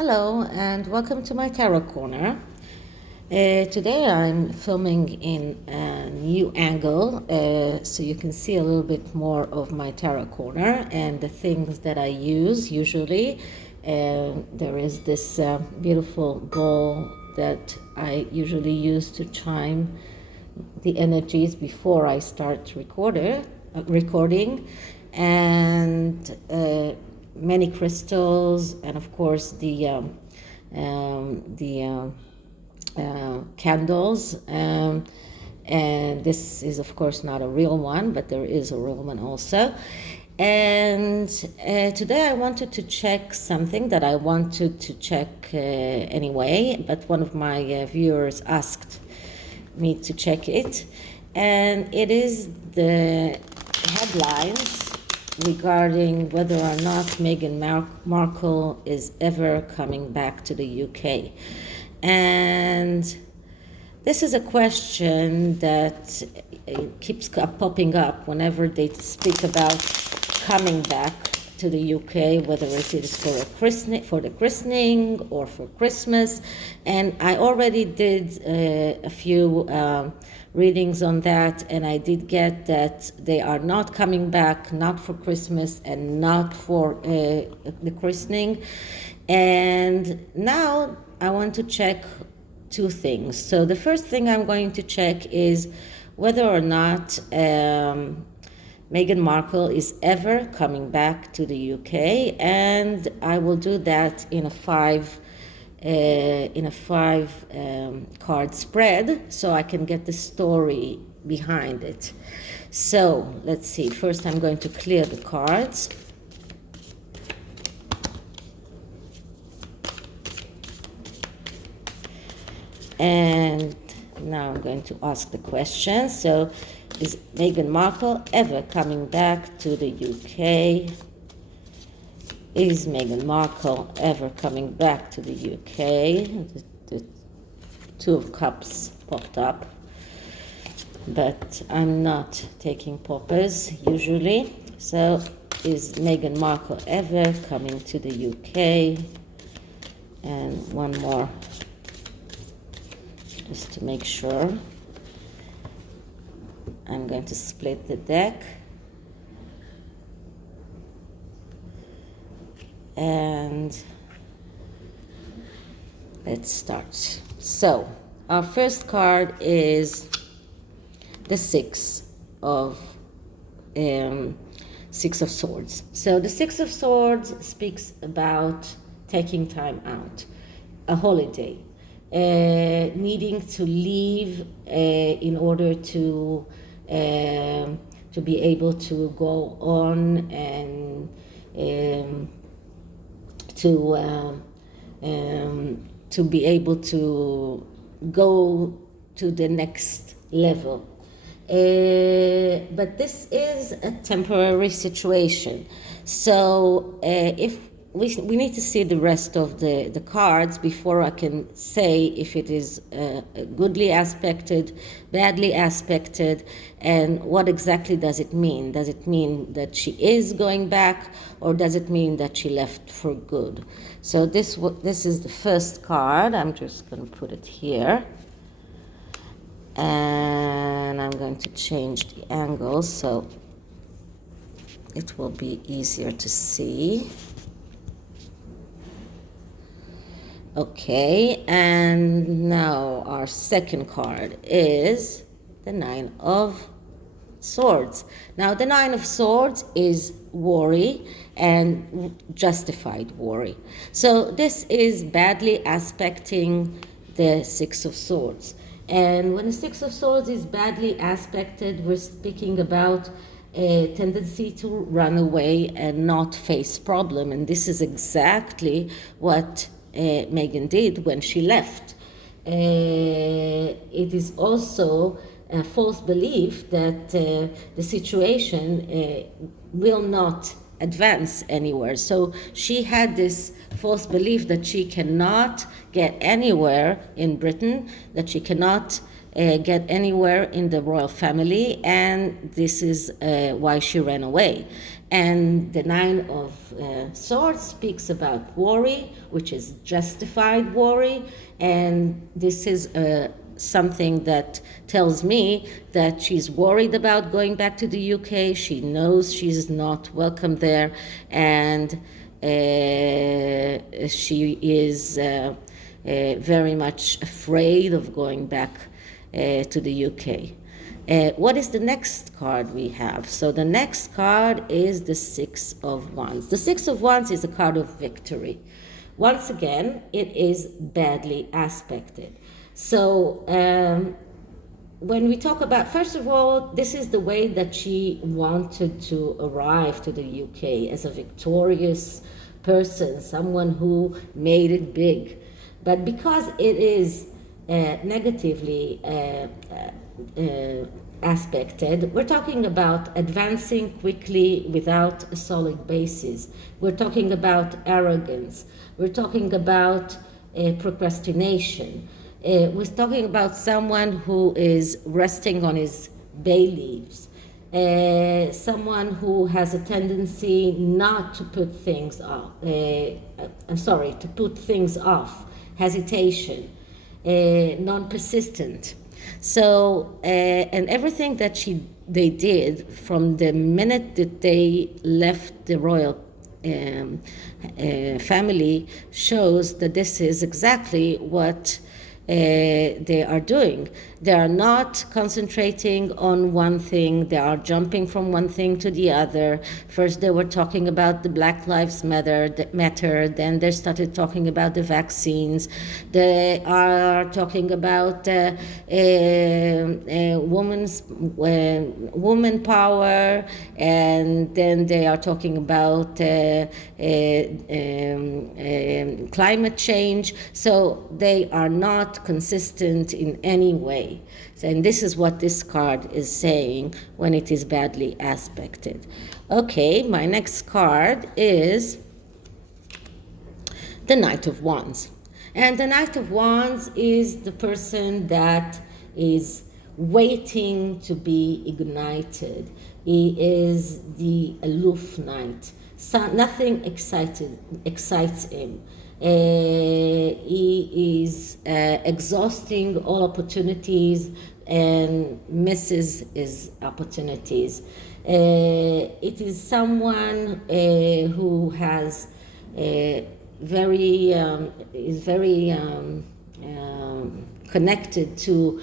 Hello and welcome to my Tarot Corner. Today I'm filming in a new angle so you can see a little bit more of my Tarot Corner and the things that I use usually. There is this beautiful bowl that I usually use to chime the energies before I start recording, and many crystals, and of course the candles. And this is of course not a real one, but there is a real one also. And today I wanted to check something that I wanted to check anyway, but one of my viewers asked me to check it, and it is the headlines regarding whether or not Meghan Markle is ever coming back to the UK. And this is a question that keeps popping up whenever they speak about coming back to the UK, whether it is for the christening or for Christmas. And I already did a few readings on that, and I did get that they are not coming back, not for Christmas and not for the christening. And now I want to check two things. So the first thing I'm going to check is whether or not Meghan Markle is ever coming back to the UK, and I will do that in a five card spread, so I can get the story behind it. So let's see. First, I'm going to clear the cards. And now I'm going to ask the question. So, is Meghan Markle ever coming back to the UK? Is Meghan Markle ever coming back to the UK? The Two of Cups popped up, but I'm not taking poppers usually. So, is Meghan Markle ever coming to the UK? And one more, just to make sure. I'm going to split the deck. And let's start. So, our first card is the Six of Swords. So, the Six of Swords speaks about taking time out, a holiday, needing to leave in order to be able to go on and to be able to go to the next level. But this is a temporary situation. So if we need to see the rest of the cards before I can say if it is goodly aspected, badly aspected, and what exactly does it mean? Does it mean that she is going back, or does it mean that she left for good? So this is the first card. I'm just going to put it here. And I'm going to change the angle so it will be easier to see. Okay, and now our second card is the Nine of Swords. Now, the Nine of Swords is worry and justified worry. So this is badly aspecting the Six of Swords. And when the Six of Swords is badly aspected, we're speaking about a tendency to run away and not face problem. And this is exactly what Meghan did when she left. It is also a false belief that the situation will not advance anywhere. So she had this false belief that she cannot get anywhere in Britain, that she cannot get anywhere in the royal family, and this is why she ran away. And the Nine of Swords speaks about worry, which is justified worry, and this is something that tells me that she's worried about going back to the UK. She knows she's not welcome there, and she is very much afraid of going back to the UK. What is the next card we have? So the next card is the Six of Wands. The Six of Wands is a card of victory. Once again, it is badly aspected. So when we talk about, first of all, this is the way that she wanted to arrive to the UK, as a victorious person, someone who made it big. But because it is negatively aspected, we're talking about advancing quickly without a solid basis. We're talking about arrogance. We're talking about procrastination. We're talking about someone who is resting on his bay leaves. Someone who has a tendency not to put things off. To put things off. Hesitation. Non-persistent. So, and everything that they did from the minute that they left the royal family shows that this is exactly what they are doing. They are not concentrating on one thing. They are jumping from one thing to the other. First they were talking about the Black Lives Matter, then they started talking about the vaccines. They are talking about woman power, and then they are talking about climate change. So they are not consistent in any way. And this is what this card is saying when it is badly aspected. Okay, my next card is the Knight of Wands. And the Knight of Wands is the person that is waiting to be ignited. He is the aloof knight. So nothing excites him. He is exhausting all opportunities and misses his opportunities. It is someone who has is very connected to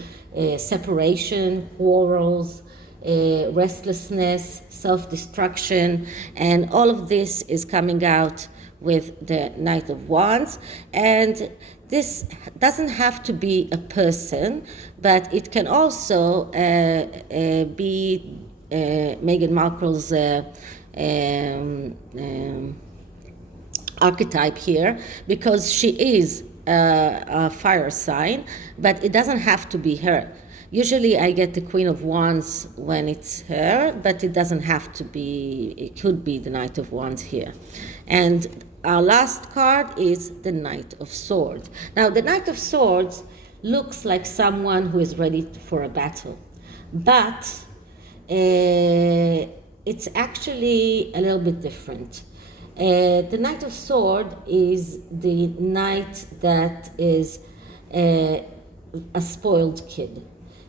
separation, quarrels, restlessness, self-destruction, and all of this is coming out with the Knight of Wands. And this doesn't have to be a person, but it can also be Meghan Markle's archetype here, because she is a fire sign, but it doesn't have to be her. Usually I get the Queen of Wands when it's her, but it doesn't have to be, it could be the Knight of Wands here. And our last card is the Knight of Swords. Now, the Knight of Swords looks like someone who is ready for a battle, but it's actually a little bit different. The Knight of Swords is the knight that is a spoiled kid.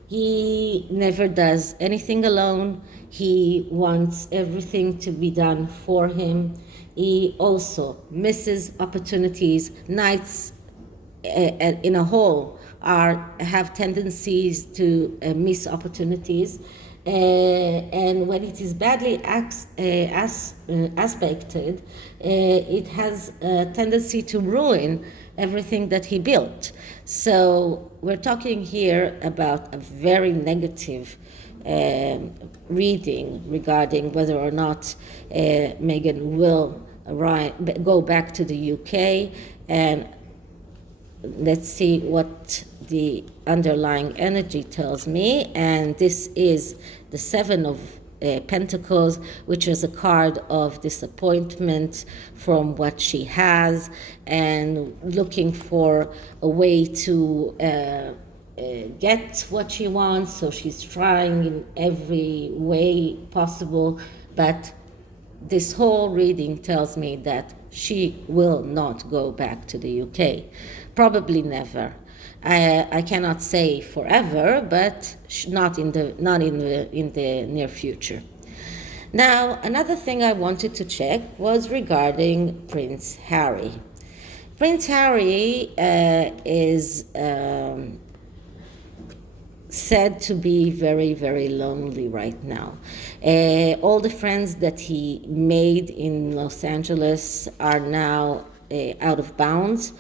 He never does anything alone. He wants everything to be done for him. He also misses opportunities. Knights in a whole have tendencies to miss opportunities. And when it is badly aspected, it has a tendency to ruin everything that he built. So we're talking here about a very negative reading regarding whether or not Meghan will go back to the UK. And let's see what the underlying energy tells me. And this is the Seven of Pentacles, which is a card of disappointment from what she has and looking for a way to get what she wants, so she's trying in every way possible, but this whole reading tells me that she will not go back to the UK. Probably never. I cannot say forever, but not in the near future. Now, another thing I wanted to check was regarding Prince Harry. Prince Harry is said to be very, very lonely right now. All the friends that he made in Los Angeles are now out of bounds.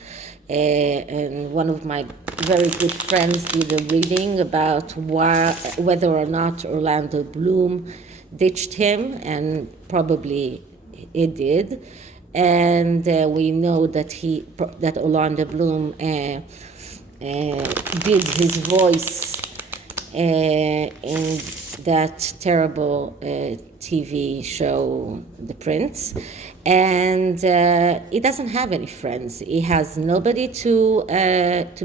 And one of my very good friends did a reading about whether or not Orlando Bloom ditched him, and probably it did. And we know that Orlando Bloom did his voice in that terrible TV show, The Prince, and he doesn't have any friends. He has nobody to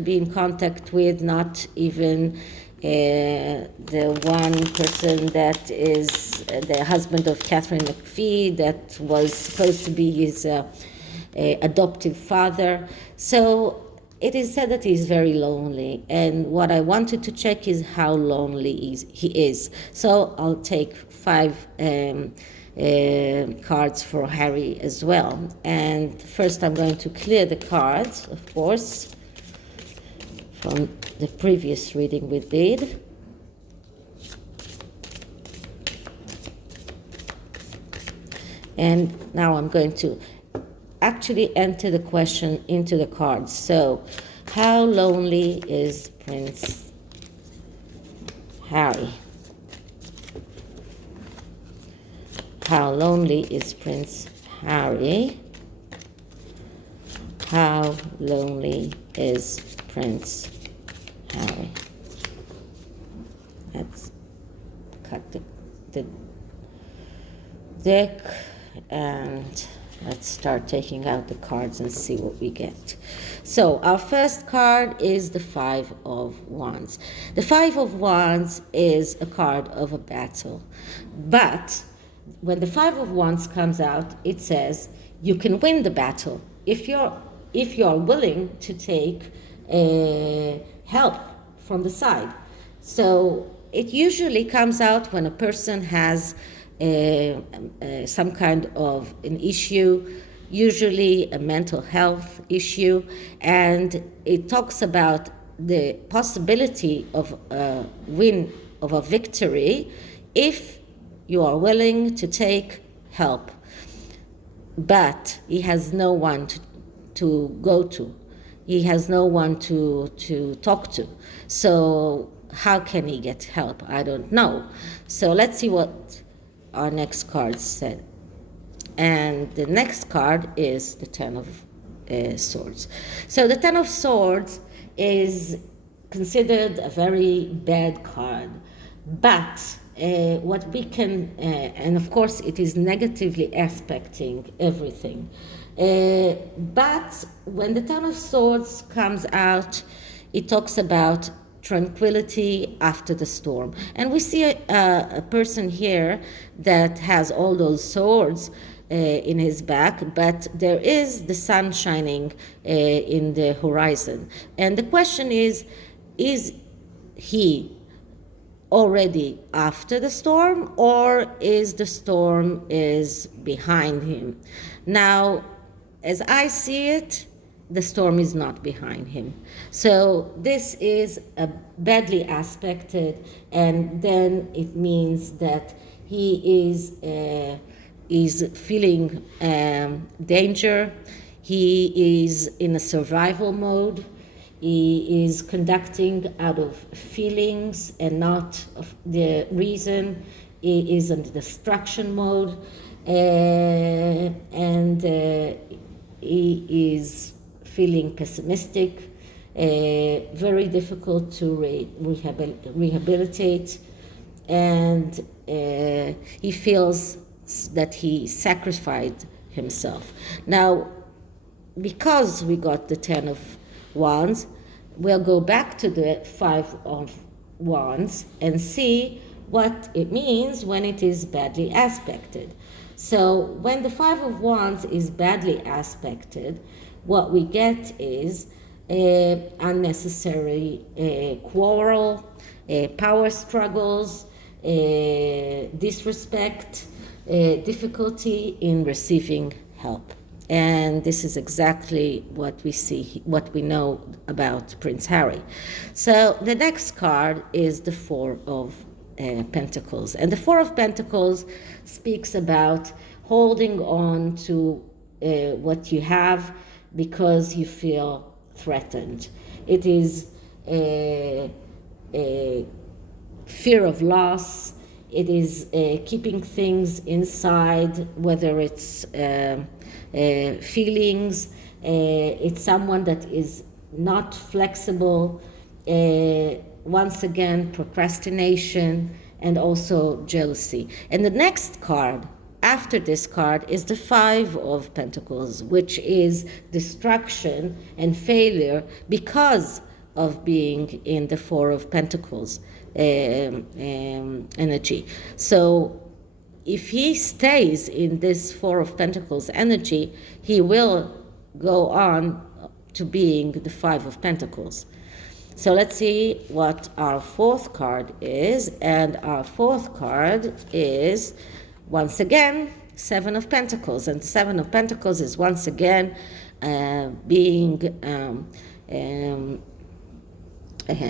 be in contact with, not even the one person that is the husband of Catherine McPhee, that was supposed to be his adoptive father. So it is said that he's very lonely, and what I wanted to check is how lonely he is. So I'll take 5 cards for Harry as well. And first I'm going to clear the cards, of course, from the previous reading we did. And now I'm going to actually enter the question into the cards. So, how lonely is Prince Harry? How lonely is Prince Harry? How lonely is Prince Harry? Let's cut the deck and let's start taking out the cards and see what we get. So our first card is the 5 of Wands. The 5 of Wands is a card of a battle. But when the 5 of Wands comes out, it says you can win the battle if you're willing to take help from the side. So it usually comes out when a person has some kind of an issue, usually a mental health issue, and it talks about the possibility of a win, of a victory, if you are willing to take help. But he has no one to go to. He has no one to talk to. So how can he get help? I don't know. So let's see what our next card said. And the next card is the 10 of Swords. So the 10 of Swords is considered a very bad card. But what we can, and of course it is negatively aspecting everything. But when the 10 of Swords comes out, it talks about tranquility after the storm. And we see a person here that has all those swords in his back, but there is the sun shining in the horizon. And the question is he already after the storm, or is the storm is behind him? Now, as I see it, the storm is not behind him. So this is a badly aspected, and then it means that he is feeling danger. He is in a survival mode. He is conducting out of feelings and not of the reason. He is in destruction mode, and he is feeling pessimistic, very difficult to rehabilitate, and he feels that he sacrificed himself. Now, because we got the 10 of Wands, we'll go back to the Five of Wands and see what it means when it is badly aspected. So when the Five of Wands is badly aspected, what we get is unnecessary quarrel, power struggles, disrespect, difficulty in receiving help. And this is exactly what we see, what we know about Prince Harry. So the next card is the Four of Pentacles. And the Four of Pentacles speaks about holding on to what you have because you feel threatened. It is a fear of loss. It is keeping things inside, whether it's feelings, it's someone that is not flexible, once again, procrastination, and also jealousy. And the next card after this card is the Five of Pentacles, which is destruction and failure because of being in the Four of Pentacles energy. So if he stays in this Four of Pentacles energy, he will go on to being the Five of Pentacles. So let's see what our fourth card is. And our fourth card is, once again, Seven of Pentacles. And Seven of Pentacles is once again being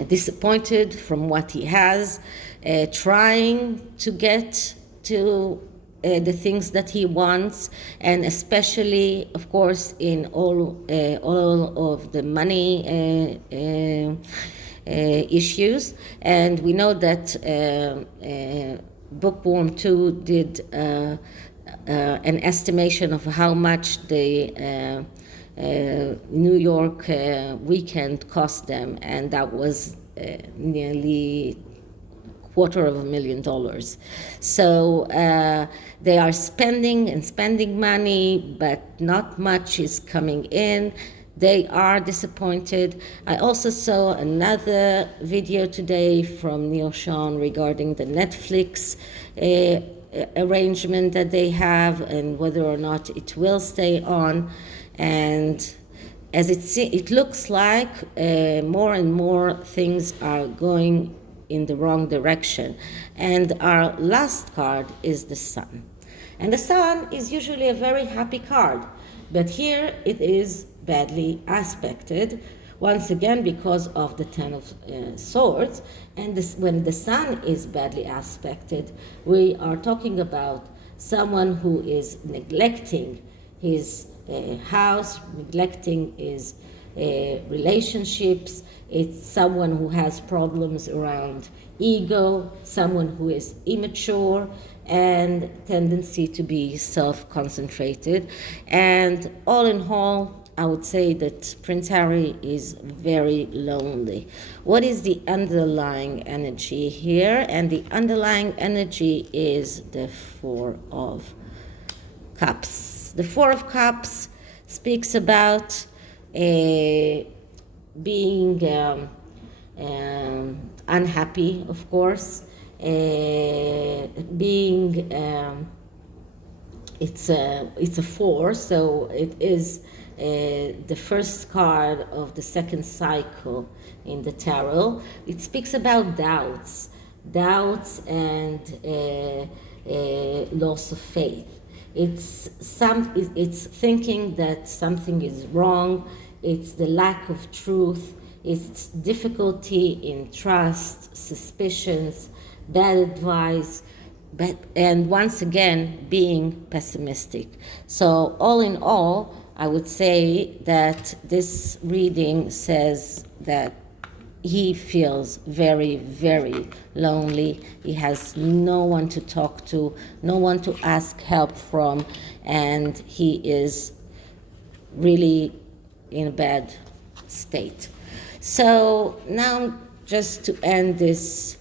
disappointed from what he has, trying to get to the things that he wants, and especially, of course, in all of the money issues. And we know that Bookworm 2 did an estimation of how much the New York weekend cost them, and that was nearly $250,000. So they are spending money, but not much is coming in. They are disappointed. I also saw another video today from Neil Sean regarding the Netflix arrangement that they have and whether or not it will stay on. And as it looks like more and more things are going in the wrong direction. And our last card is the Sun. And the Sun is usually a very happy card, but here it is badly aspected, once again because of the Ten of Swords. And when the Sun is badly aspected, we are talking about someone who is neglecting his house, neglecting his relationships. It's someone who has problems around ego, someone who is immature, and tendency to be self-concentrated. And all in all, I would say that Prince Harry is very lonely. What is the underlying energy here? And the underlying energy is the Four of Cups. The Four of Cups speaks about being unhappy, of course, being it's a four, so it is the first card of the second cycle in the tarot. It speaks about doubts and loss of faith. It's thinking that something is wrong. It's the lack of truth. It's difficulty in trust, suspicions, bad advice, and once again being pessimistic. So all in all, I would say that this reading says that he feels very, very lonely. He has no one to talk to, no one to ask help from, and he is really in a bad state. So now, just to end this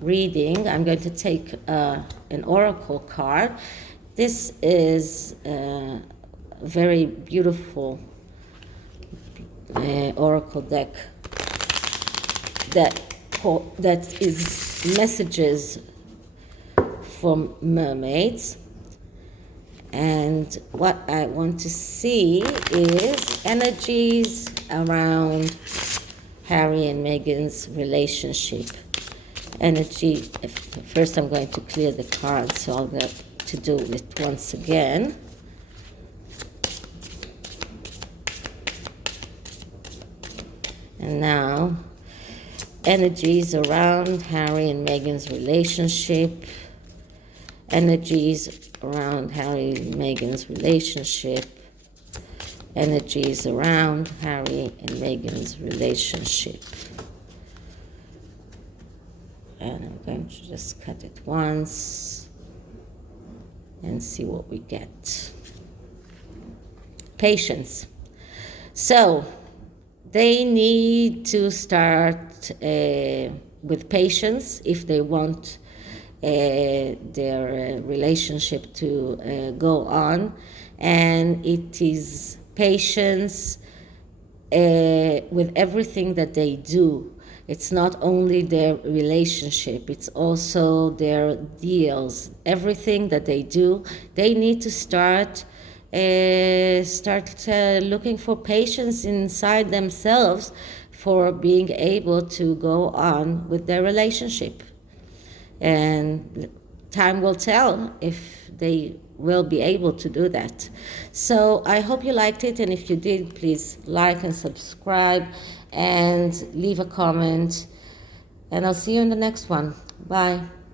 reading, I'm going to take an oracle card. This is a very beautiful oracle deck that is messages from mermaids. And what I want to see is energies around Harry and Meghan's relationship. Energy. First, I'm going to clear the cards, so I'll go to do it once again. And now, energies around Harry and Meghan's relationship. Energies around Harry and Meghan's relationship. Energies around Harry and Meghan's relationship. And I'm going to just cut it once and see what we get. Patience. So they need to start with patience if they want their relationship to go on. And it is patience with everything that they do. It's not only their relationship, it's also their deals. Everything that they do, they need to start looking for patience inside themselves for being able to go on with their relationship. And time will tell if they will be able to do that. So I hope you liked it, and if you did, please like and subscribe and leave a comment, and I'll see you in the next one. Bye.